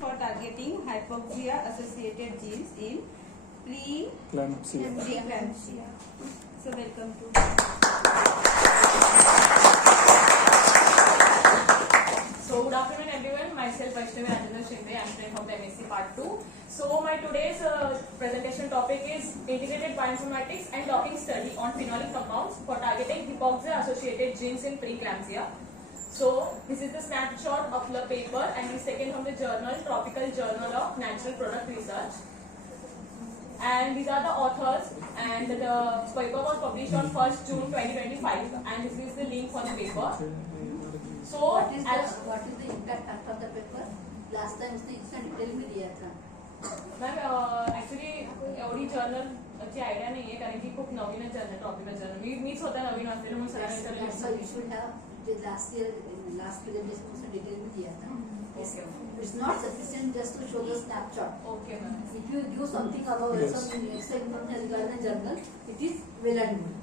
for targeting hypoxia-associated genes in Preeclampsia. So welcome to. So good afternoon everyone, myself Vaishnavi Raden Shinde, I am student from the MSc Part 2. So my today's presentation topic is integrated bioinformatics and docking study on phenolic compounds for targeting hypoxia-associated genes in preeclampsia. So this is the snapshot of the paper and is taken from the journal, Tropical Journal of Natural Product Research. And these are the authors, and the paper was published on 1st June 2025 and this is the link for the paper. So what is the impact of the paper? Last time इसने detail में दिया था. Ma'am actually एवढी जर्नलची idea नाहीये कारण की खूप नवीनच जर्नल ट्रॉपिकल जर्नल मीच होता नवीन वाचलेलं म्हणून सगळ्यांनी So you should have the last presentation उसने डिटेल में दिया था. It's not sufficient just to show the snapshot. Okay, ma'am. If you give something about some extra information regarding the journal, it is well and good.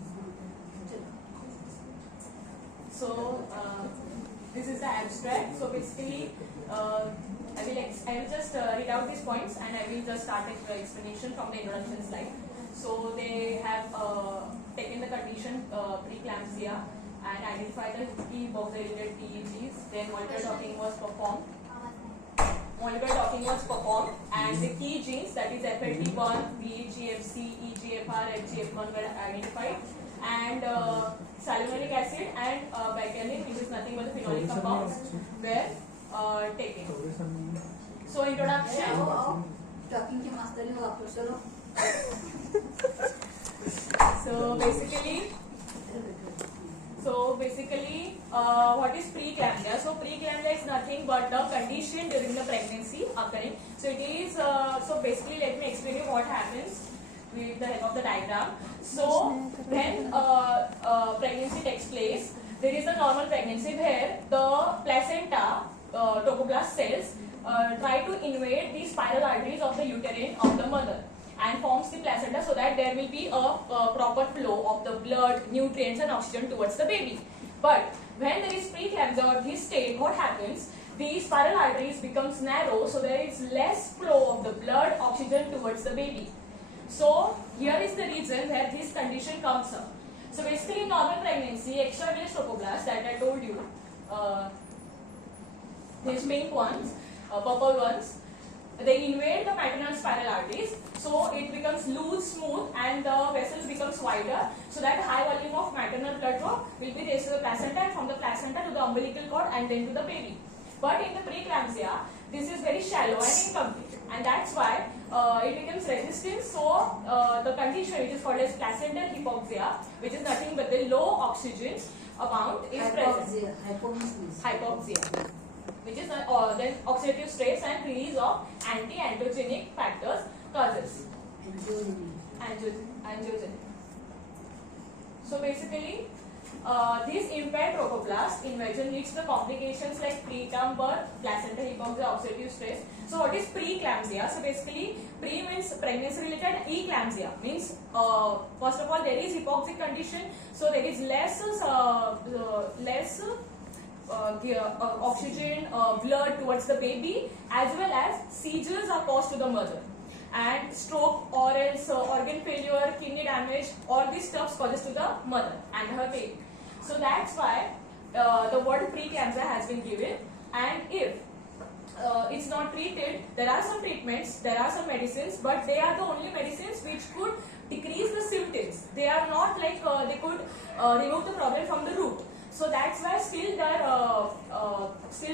So this is the abstract. So basically, I will just read out these points and I will just start the explanation from the introduction slide. So they have taken the condition preeclampsia and identified the key box-related DEGs. Then molecular docking was performed. And the key genes, that is FLT1, VGFC, EGFR, FGF1 were identified. And cyanuric acid and bicalin, which is nothing but the phenolic compounds, were taken. So introduction. Talking to master you after So basically, what is preeclampsia? So preeclampsia is nothing but the condition during the pregnancy occurring. So it is. So basically, let me explain you what happens with the help of the diagram. So when pregnancy takes place, there is a normal pregnancy where the placenta, trophoblast cells, try to invade the spiral arteries of the uterine of the mother and forms the placenta so that there will be a proper flow of the blood, nutrients and oxygen towards the baby. But when there is preeclampsia or this state, what happens? The spiral arteries becomes narrow, so there is less flow of the blood, oxygen towards the baby. So here is the reason where this condition comes up. So basically in normal pregnancy, extravillous trophoblast that I told you, these pink ones, purple ones, they invade the maternal spiral arteries, so it becomes loose, smooth and the vessels becomes wider, so that high volume of maternal blood flow will be raised to the placenta and from the placenta to the umbilical cord and then to the baby. But in the preeclampsia, this is very shallow and incomplete, and that's why it becomes resistant. So the condition which is called as placental hypoxia, which is nothing but the low oxygen amount is present. Hypoxia, which is then oxidative stress and release of anti-angiogenic factors causes angiogenic. So basically, this impaired trophoblast invasion leads to complications like preterm birth, placental hypoxia, oxidative stress. So what is preeclampsia? So basically, pre means pregnancy related, eclampsia means first of all there is hypoxic condition, so there is less oxygen, blood towards the baby, as well as seizures are caused to the mother, and stroke or else organ failure, kidney damage, all these stuff causes to the mother and her baby. So that's why the word preeclampsia has been given. And if it's not treated, there are some treatments, there are some medicines, but they are the only medicines which could decrease the symptoms. They are not like they could remove the problem from the root. So that's why still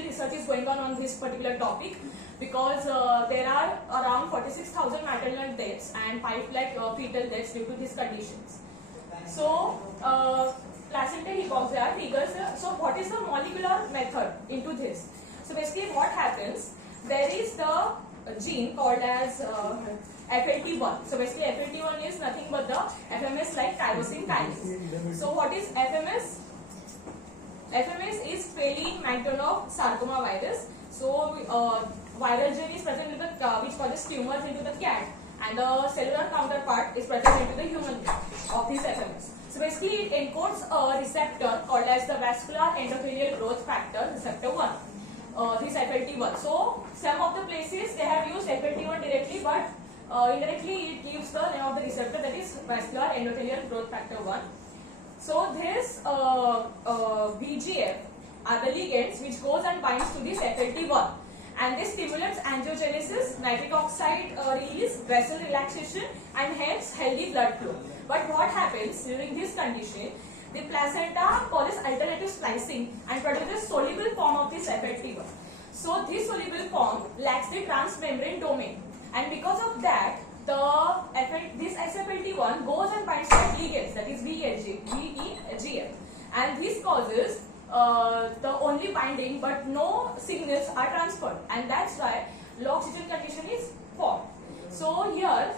research is going on this particular topic, because there are around 46,000 maternal deaths and 5 lakh fetal deaths due to these conditions. So placental hypoxia triggers. So what is the molecular method into this? So basically what happens, there is the gene called as FLT1. So basically FLT1 is nothing but the FMS like tyrosine kinase. So what is FMS? FMS is Phelan-McDonough sarcoma virus. So viral gene is present in the which causes tumors into the cat, and the cellular counterpart is present into the human of this FMS. So basically it encodes a receptor called as the vascular endothelial growth factor receptor 1. this FLT1. So some of the places they have used FLT1 directly, but indirectly it gives the name of the receptor, that is vascular endothelial growth factor 1. So this VGF are the ligands which goes and binds to this FLT1, and this stimulates angiogenesis, nitric oxide release, vessel relaxation, and hence healthy blood flow. But what happens during this condition? The placenta causes alternative splicing and produces soluble form of this FLT1. So this soluble form lacks the transmembrane domain, and because of that, this SFLT1 goes and binds to ligands, that is VEGF, and this causes the only binding but no signals are transferred, and that's why low oxygen condition is formed. So here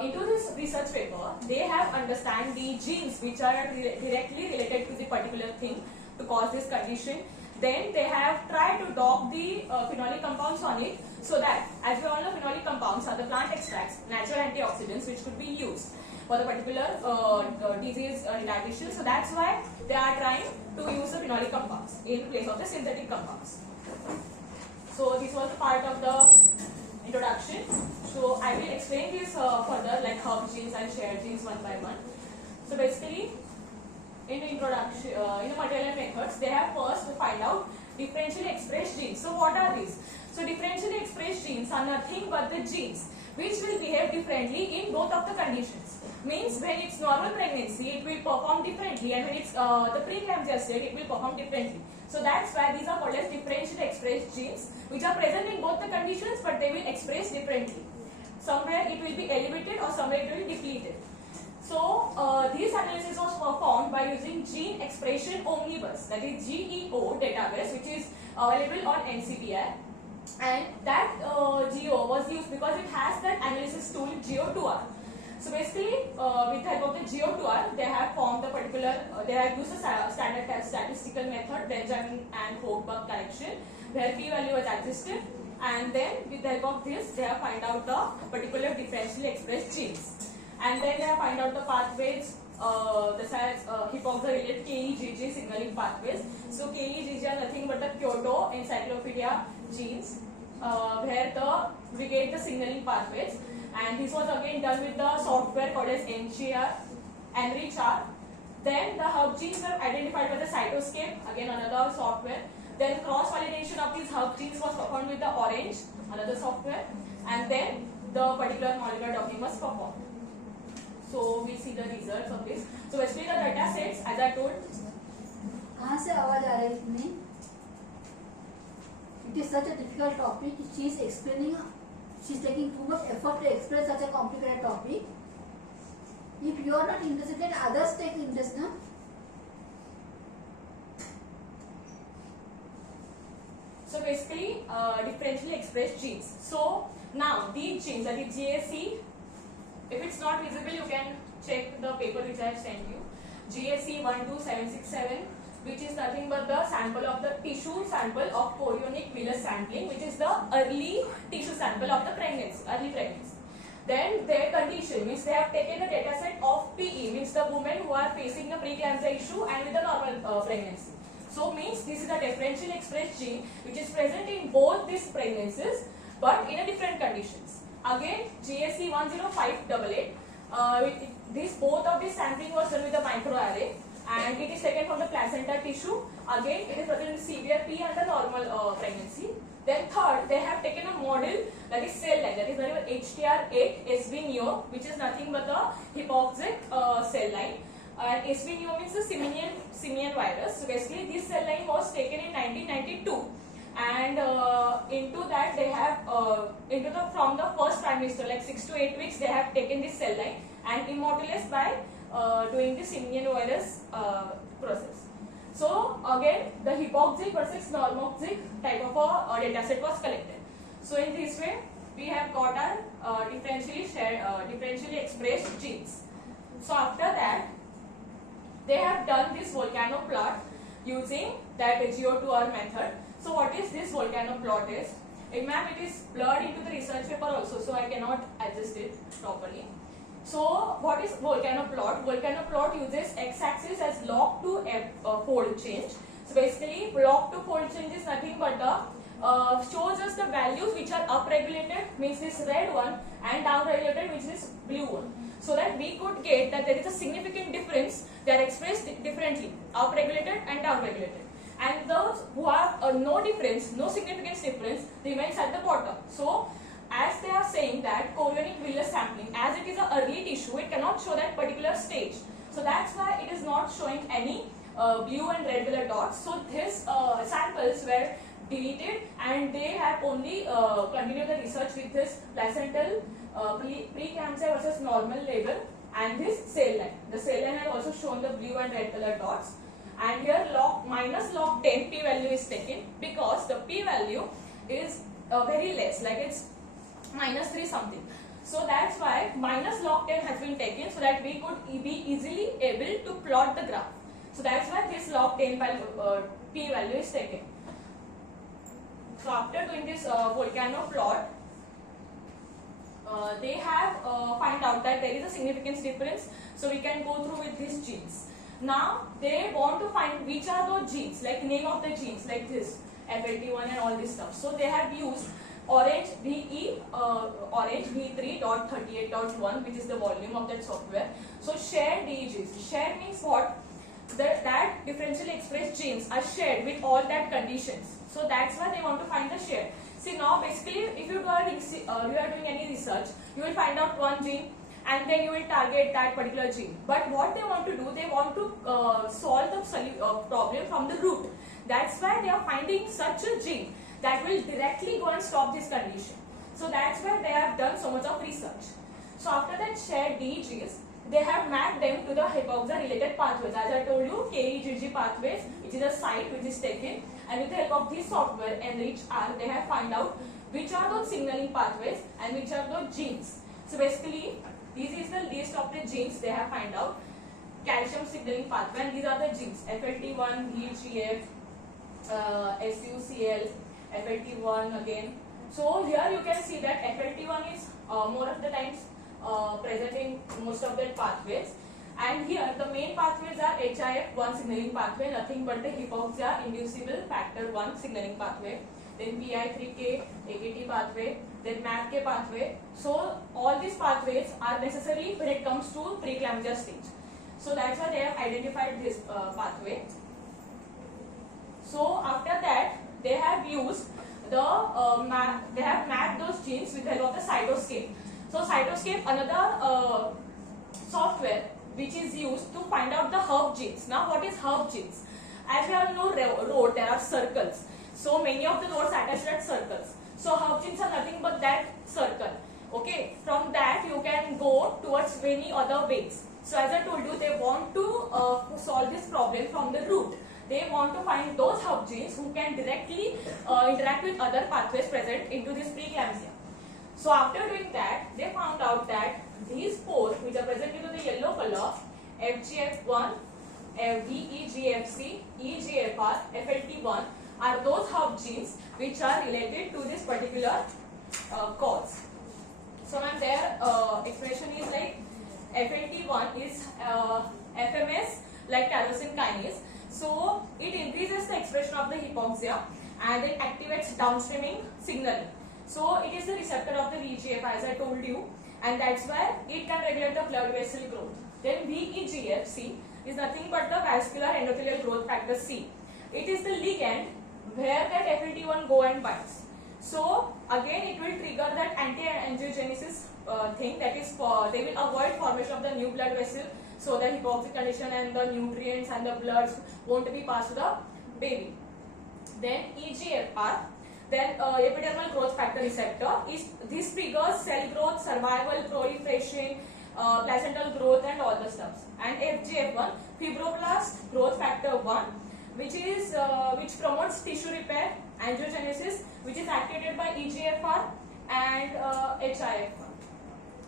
into this research paper, they have understand the genes which are directly related to the particular thing to cause this condition. Then they have tried to dock the phenolic compounds on it, so that, as we all know, phenolic compounds are the plant extracts, natural antioxidants which could be used for the particular disease retardation. So that's why they are trying to use the phenolic compounds in place of the synthetic compounds. So this was the part of the introduction. So I will explain this further, like hub genes and shared genes one by one. So basically, in the introduction, in the material methods, they have first to find out differentially expressed genes. So what are these? So differentially expressed genes are nothing but the genes which will behave differently in both of the conditions. Means when it's normal pregnancy, it will perform differently, and when it's the preeclampsia state, it will perform differently. So that's why these are called as differentially expressed genes, which are present in both the conditions, but they will express differently. Somewhere it will be elevated or somewhere it will be depleted. So this analysis was performed by using gene expression omnibus, that is GEO database, which is available on NCBI, and that GEO was used because it has that analysis tool GEO2R. So basically, with the help of the GEO2R, they have formed the particular, they have used a standard statistical method, Benjamin and Hochberg collection, where p-value was adjusted, and then with the help of this, they have find out the particular differentially expressed genes. And then they have find out the pathways, hypoxia-related KEGG signaling pathways. So KEGG are nothing but the Kyoto Encyclopedia genes, where we get the signaling pathways. And this was again done with the software called as enrichment. Then the hub genes were identified by the Cytoscape, again another software. Then cross-validation of these hub genes was performed with the Orange, another software. And then the particular molecular docking was performed. So we see the results of this. So basically the data sets, as I told. कहाँ से आवाज आ रही है इतनी? It is such a difficult topic. She is explaining. She is taking too much effort to explain such a complicated topic. If you are not interested, then others take interest, no? So basically, differentially expressed genes. So now these genes, that is GAC. If it's not visible, you can check the paper which I have sent you. GAC 12767, which is nothing but the sample of the tissue sample of chorionic villus sampling, which is the early tissue sample of the pregnancy, early pregnancy. Then their condition means they have taken the data set of PE, means the women who are facing the preeclampsia issue and with the normal pregnancy. So means this is a differentially expressed gene which is present in both these pregnancies, but in a different conditions. Again, GAC 10588. This both of this sampling was done with a microarray, and it is taken from the placenta tissue. Again, it is present in severe P and the normal pregnancy. Then third, they have taken a model, that is cell line, that is very HTR8 SVneo, which is nothing but the hypoxic cell line. And SVneo means the simian virus. So basically, this cell line was taken in 1992. And into that they have from the first trimester, like 6 to 8 weeks, they have taken this cell line and immortalized by doing the simian virus process. So again, the hypoxic versus normoxic type of a data set was collected. So in this way, we have got our differentially expressed genes. So after that, they have done this volcano plot using that GEO2R method. So what is this volcano plot is? Ma'am, it is blurred into the research paper also, so I cannot adjust it properly. So what is volcano plot? Volcano plot uses x-axis as log to fold change. So basically, log to fold change is nothing but the shows us the values which are upregulated, means this red one, and downregulated, which is blue one. So that we could get that there is a significant difference. They are expressed differently, upregulated and downregulated. And those who have no difference, no significant difference, remains at the bottom. So as they are saying that chorionic villus sampling, as it is an early tissue, it cannot show that particular stage. So that's why it is not showing any blue and red color dots. So these samples were deleted, and they have only continued the research with this placental preeclampsia versus normal label and this cell line. The cell line had also shown the blue and red color dots. And here minus log 10 p value is taken because the p value is very less, like it's minus 3 something. So that's why minus log 10 has been taken, so that we could be easily able to plot the graph. So that's why this log 10 value, p value is taken. So after doing this volcano plot, they have find out that there is a significance difference. So we can go through with these genes. Now they want to find which are those genes, like name of the genes, like this FLT1 and all this stuff. So they have used orange VE, orange V3.38.1, which is the volume of that software. So shared DEGs. Shared means what? That differentially expressed genes are shared with all that conditions. So that's why they want to find the share. See, now basically if you are doing any research, you will find out one gene and then you will target that particular gene. But what they want to do, they want to solve the problem from the root. That's why they are finding such a gene that will directly go and stop this condition. So that's why they have done so much of research. So after that shared DEGs, they have mapped them to the hypoxia related pathways. As I told you, KEGG pathways, which is a site which is taken, and with the help of this software enrichment, they have found out which are those signaling pathways and which are those genes. So basically, this is the list of the genes they have found out. Calcium signaling pathway, and these are the genes: FLT1, VEGF, SUCL, FLT1 again. So here you can see that FLT1 is more of the times present in most of the pathways, and here the main pathways are HIF1 signaling pathway, nothing but the hypoxia inducible factor 1 signaling pathway, then PI3K AKT pathway, then MAPK pathway. So all these pathways are necessary when it comes to preeclampsia stage. So that's why they have identified this pathway. So after that, they have used the they have mapped those genes with the help of the Cytoscape. So Cytoscape, another software which is used to find out the herb genes. Now what is herb genes? As we all know, road, there are circles. So many of the roads attached at circles. So herb genes are nothing but that circle. Okay, from that you can go towards many other ways. So as I told you, they want to solve this problem from the root. They want to find those herb genes who can directly interact with other pathways present into this preeclampsia. So after doing that, they found out that these four which are present into the yellow color, FGF1, VEGFC, EGFR, FLT1, are those herb genes which are related to this particular cause. So ma'am, their expression is like FLT1 is FMS, like tyrosine kinase. So it increases the expression of the hypoxia and it activates downstreaming signaling. So it is the receptor of the VEGF, as I told you, and that's why it can regulate the blood vessel growth. Then VEGFC is nothing but the vascular endothelial growth factor C. It is the ligand where that FLT1 go and binds. So again it will trigger that anti-angiogenesis thing, that is they will avoid formation of the new blood vessel, so the hypoxic condition and the nutrients and the bloods won't be passed to the baby. Then EGFR, then epidermal growth factor receptor, this triggers cell growth, survival, proliferation, placental growth and all the stuff. And FGF1, fibroblast growth factor 1, which promotes tissue repair, angiogenesis, which is activated by EGFR and HIF1.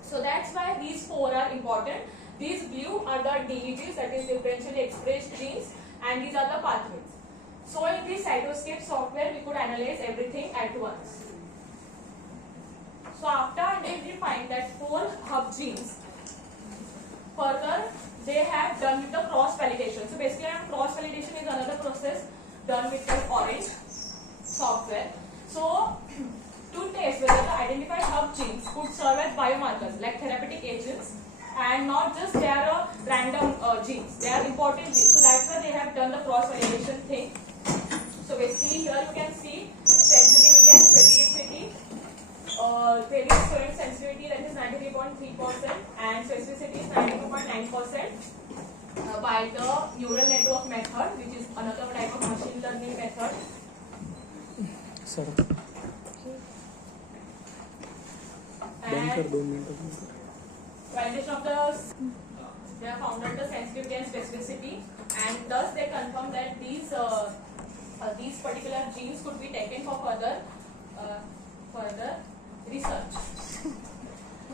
So that's why these four are important. These blue are the DEGs, that is differentially expressed genes, and these are the pathways. So in this Cytoscape software, we could analyze everything at once. So after identifying that 4 hub genes, further they have done with the cross validation. So basically cross validation is another process done with the orange software. So to test whether the identified hub genes could serve as biomarkers like therapeutic agents, and not just they are random genes, they are important genes. So that's why they have done the cross-validation thing. So basically here you can see sensitivity and specificity. Various showing sensitivity, that is 93.3%, and specificity is 92.9% by the neural network method, which is another type of machine learning method. And validation of they have found out the sensitivity and specificity, and thus they confirm that these particular genes could be taken for further research.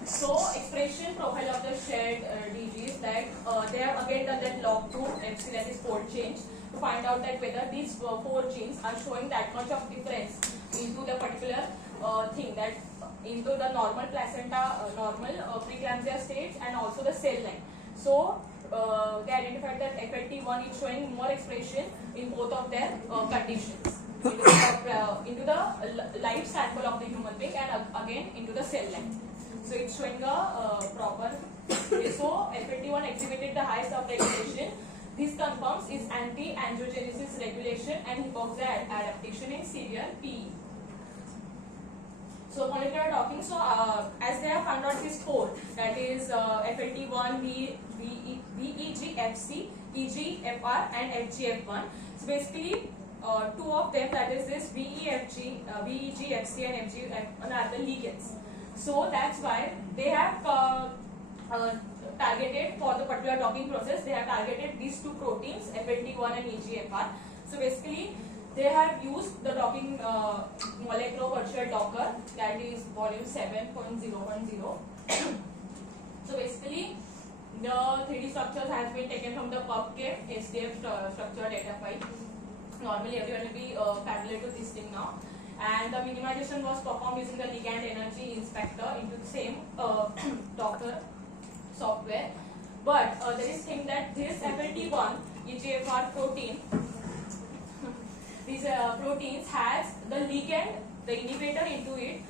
So expression profile of the shared DGs, that they have again done that log2 FC, that is fold change, to find out that whether these 4 genes are showing that much of difference into the particular thing, that into the normal placenta, normal preeclampsia stage, and also the cell line. So they identified that FLT1 is showing more expression in both of their conditions, into the live sample of the human being, and again into the cell line. So it's showing a proper. So FLT1 exhibited the highest of regulation. This confirms is anti-angiogenesis regulation and hypoxia adaptation in severe PE. So molecular docking. So as they have found out these 4, that is FLT1, VEG, FC, EGFR, and FGF1. So basically 2 of them, that is this VEG, FC, and FGF1 are the ligands. So that's why they have targeted for the particular docking process. They have targeted these 2 proteins, FLT1 and EGFR. So basically, they have used the docking molecular virtual docker, that is volume 7.0.0. So basically, the 3D structures has been taken from the PubChem SDF structure data file. Normally, everyone will be familiar to this thing now. And the minimization was performed using the ligand energy inspector into the same Docker software. But there is thing that this FLT1 EGFR protein, these proteins has the ligand, the inhibitor into it,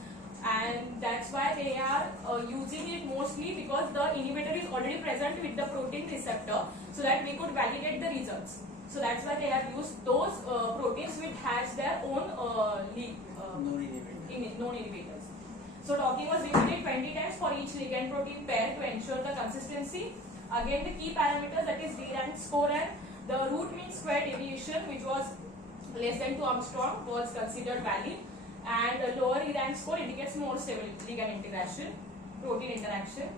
and that's why they are using it mostly because the inhibitor is already present with the protein receptor, so that we could validate the results. So that's why they have used those proteins which has their own known inhibitors. So docking was repeated 20 times for each ligand protein pair to ensure the consistency. Again, the key parameters, that is D-rank score and the root mean square deviation, which was less than 2 Armstrong, was considered valid, and a lower E-rank score indicates more stable ligand interaction, protein interaction.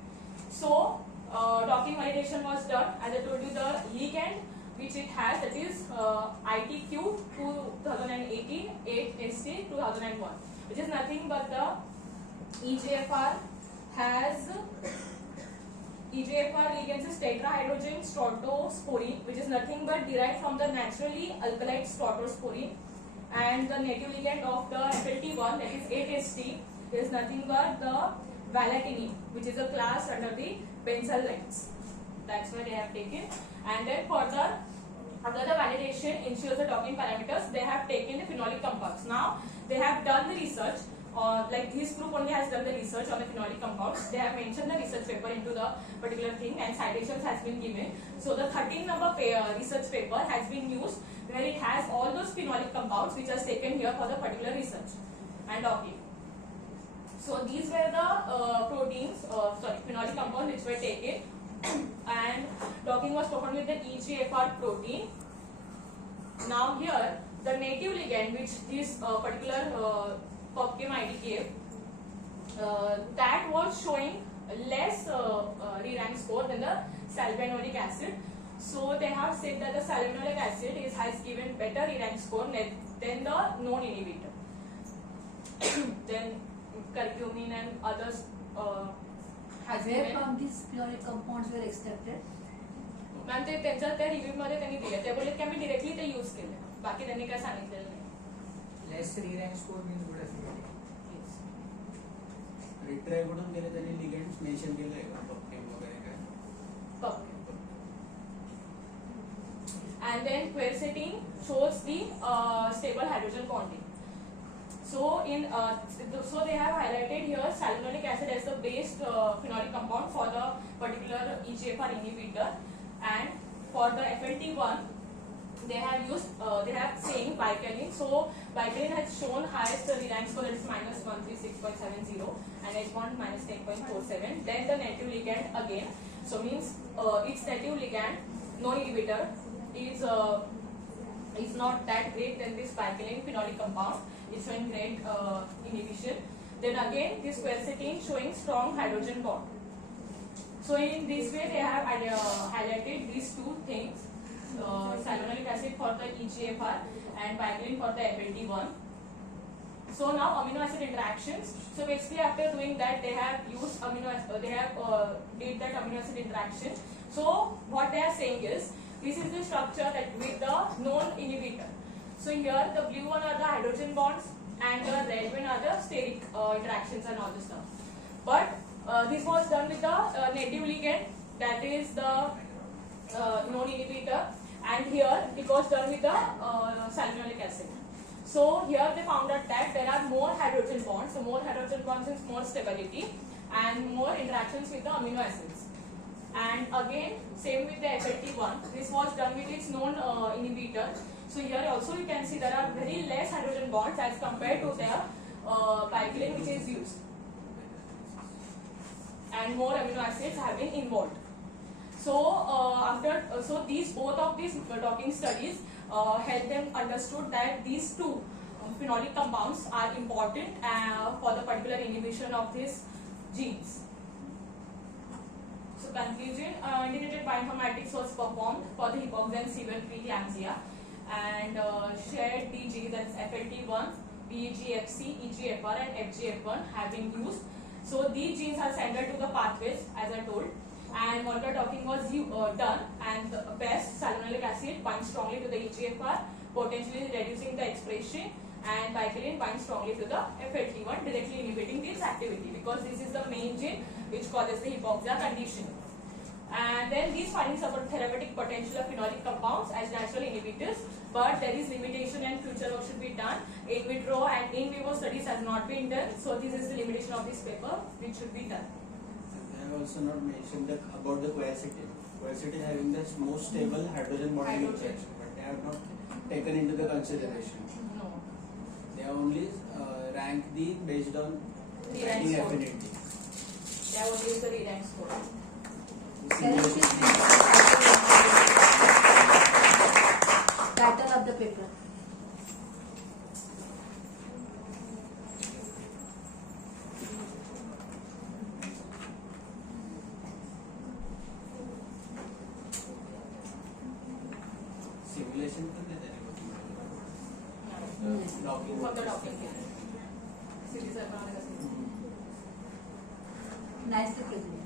So docking validation was done. As I told you, the ligand which it has, that is ITQ 2018, 8ST 2001, which is nothing but the EGFR has EGFR ligands is tetrahydrogen stautosporine, which is nothing but derived from the naturally alkalite stautosporine, and the native ligand of the FLT1, that is 8ST, is nothing but the valatinine, which is a class under the benzyl lines. That's why they have taken. And then further, after the validation ensures the docking parameters, they have taken the phenolic compounds. Now they have done the research, like this group only has done the research on the phenolic compounds. They have mentioned the research paper into the particular thing, and citations has been given. So the 13 number research paper has been used, where it has all those phenolic compounds which are taken here for the particular research and docking. So these were the phenolic compounds which were taken. And docking was performed with the EGFR protein. Now here, the native ligand which this particular PubChem ID gave, that was showing less re-rank score than the salvinoic acid. So they have said that the salvinoic acid has given better re-rank score than the known inhibitor. Then curcumin and others has Where given. from these phenolic compounds were extracted? Ma'am ते त्यांच्या त्या review मध्ये त्यांनी दिले, ते बोलले की आम्ही डायरेक्टली ते यूज केले, बाकी त्यांनी काय सांगितलेलं नाही. Less rerank score means good affinity. Retry कडून केले त्यांनी लिगेंड्स मेन्शन केलंय का PubChem वगैरे काय? PubChem. And then quercetin shows the stable hydrogen bonding. So so they have highlighted here cyanuric acid as the base phenolic compound for the particular EGFR inhibitor, and for the FLT1 they have saying bicalene. So bicalene has shown highest Raden score, that is minus 136.70 and H bond minus 10.47. Then the native ligand again, so means its native ligand non-inhibitor is not that great than this bicalene phenolic compound. It's showing great inhibition. Then again this quercetin showing strong hydrogen bond. So in this way they have highlighted these two things, cyanuric acid for the EGFR and bicalene for the FLT1. So now amino acid interactions. So basically after doing that they have used did that amino acid interaction. So what they are saying is, this is the structure that with the known inhibitor. So here the blue one are the hydrogen bonds and the red one are the steric interactions and all this stuff. But this was done with the native ligand, that is the known inhibitor, and here it was done with the cyanuric acid. So here they found out that there are more hydrogen bonds. So more hydrogen bonds means more stability and more interactions with the amino acids. And again same with the FLT1, this was done with its known inhibitor. So here also you can see there are very less hydrogen bonds as compared to the bicalene which is used, and more amino acids have been involved. So so these both of these docking studies help them understood that these two phenolic compounds are important for the particular inhibition of these genes. So conclusion, integrated bioinformatics was performed for the hypoxia and severe preeclampsia, and shared DEGs, that's FLT1, BGFC, EGFR and FGF1 have been used. So these genes are centered to the pathways as I told, and molecular docking was done, and the best cyanuric acid binds strongly to the EGFR, potentially reducing the expression, and bicalene binds strongly to the FLT1, directly inhibiting this activity because this is the main gene which causes the hypoxia condition. And then these findings about therapeutic potential of phenolic compounds as natural inhibitors, but there is limitation and future work should be done. In vitro and in vivo studies has not been done, so this is the limitation of this paper which should be done. I have also not mentioned about the quercetin. Quercetin having the most stable hydrogen bonding effect, but they have not taken into the consideration. No. They have only ranked the based on The binding rank score. affinity. They have only used the Raden score. Title of the paper. Simulation docking. For the docking. Series are not Nicely presented.